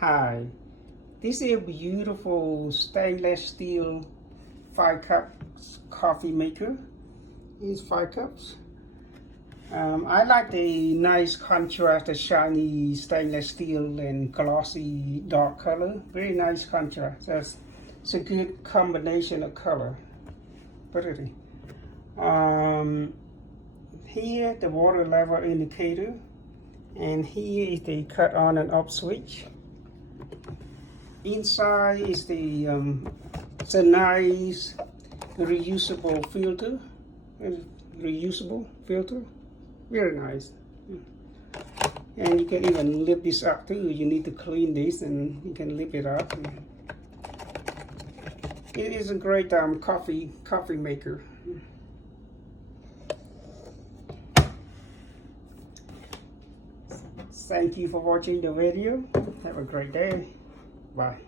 Hi, this is a beautiful stainless steel 5 cup coffee maker. It's 5 cups. I like the nice contrast, the shiny stainless steel and glossy dark color. Very nice contrast. It's a good combination of color. Pretty. Here the water level indicator, and here is the cut on and off switch. Inside is the it's a nice reusable filter. Very nice. And you can even lift this up too. You need to clean this, and you can lift it up. It is a great coffee maker. Thank you for watching the video. Have a great day. Bye.